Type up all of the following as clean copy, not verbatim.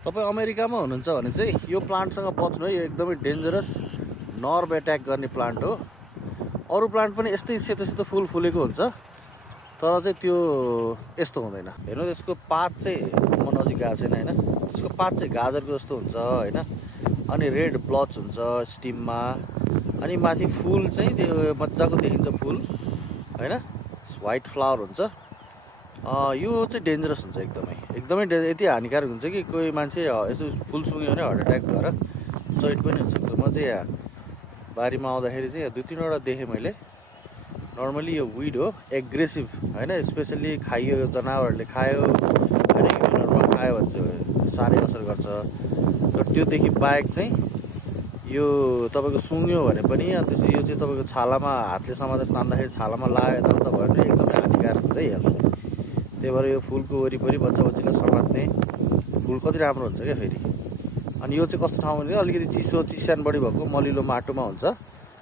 तपाईं अमेरिकामा हुनुहुन्छ भने चाहिँ यो प्लान्टसँग बच्नु है। यो एकदमै डेन्जरस नर्भ एट्याक गर्ने प्लान्ट हो। अरू प्लान्ट पनि यस्तै सेतो सेतो फुल फुलेको हुन्छ, तर चाहिँ त्यो यस्तो हुँदैन। हेर्नु त्यसको पात चाहिँ म नजिक गएको छैन हैन, त्यसको पात चाहिँ गाजरको जस्तो हुन्छ हैन, अनि रेड ब्लच हुन्छ स्टिममा, अनि माथि फुल चाहिँ त्यो मजाको देखिन्छ फुल हैन, व्हाइट फ्लावर हुन्छ। यो चाहिँ डेन्जरस हुन्छ एकदमै यति हानिकारक हुन्छ कि कोही मान्छे यसो फुल सुँग्यो भने हार्ट एट्याक भएर सुसाइड पनि हुन्छ। म चाहिँ यहाँ बारीमा आउँदाखेरि चाहिँ 2-3 वटा देखेँ मैले। नर्मली यो विड हो, एग्रेसिभ हैन, स्पेसल्ली खाइयो जनावरहरूले खायो हैन, ह्युमनहरुमा खायो भने चाहिँ साह्रै असर गर्छ। तर त्योदेखि बाहेक चाहिँ यो तपाईको सुँग्यो भने पनि, त्यसै यो चाहिँ तपाईको छालामा हातले समातेर तान्दाखेरि छालामा लाग्यो यताउता भयो भने एकदमै हानिकारक हुन्छ है हेल्थलाई। त्यही भएर यो फुलको वरिपरि बच्चा बच्चीले समात्ने फुल कति राम्रो हुन्छ क्या फेरि। अनि यो चाहिँ कस्तो ठाउँमा भने अलिकति चिस्यान बढी भएको मलिलो माटोमा हुन्छ।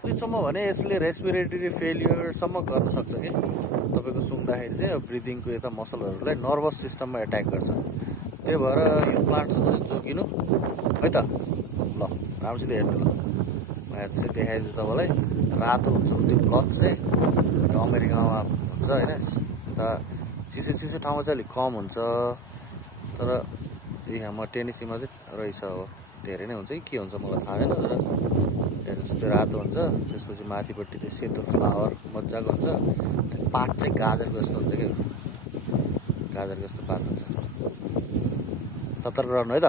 त्यसम्म भने यसले रेस्पिरेटरी फेलियरसम्म गर्न सक्छ कि तपाईको सुँग्दाखेरि चाहिँ ब्रिदिङको यता मसलहरूलाई नर्भस सिस्टममा एट्याक गर्छ। त्यही भएर यो प्लान्टसँग चाहिँ जोगिनु है त। ल राम्रोसित हेर्नु ल, म यहाँ चाहिँ देखाइदिन्छु तपाईँलाई। रातो हुन्छ त्यो ब्लच चाहिँ अमेरिकामा हुन्छ होइन, यता चिसो ठाउँमा चाहिँ अलिक कम हुन्छ। तर यहाँ म टेनेसीमा चाहिँ रहेछ, अब धेरै नै हुन्छ कि के हुन्छ मलाई थाहा छैन। तर हेर्नुहोस् त्यो रातो हुन्छ, त्यसपछि माथिपट्टि त्यो सेतो फ्लावर मजाको हुन्छ। त्यो पात चाहिँ गाजरको जस्तो हुन्छ क्या, गाजरको जस्तो पात हुन्छ। सतर्क रहनु है त।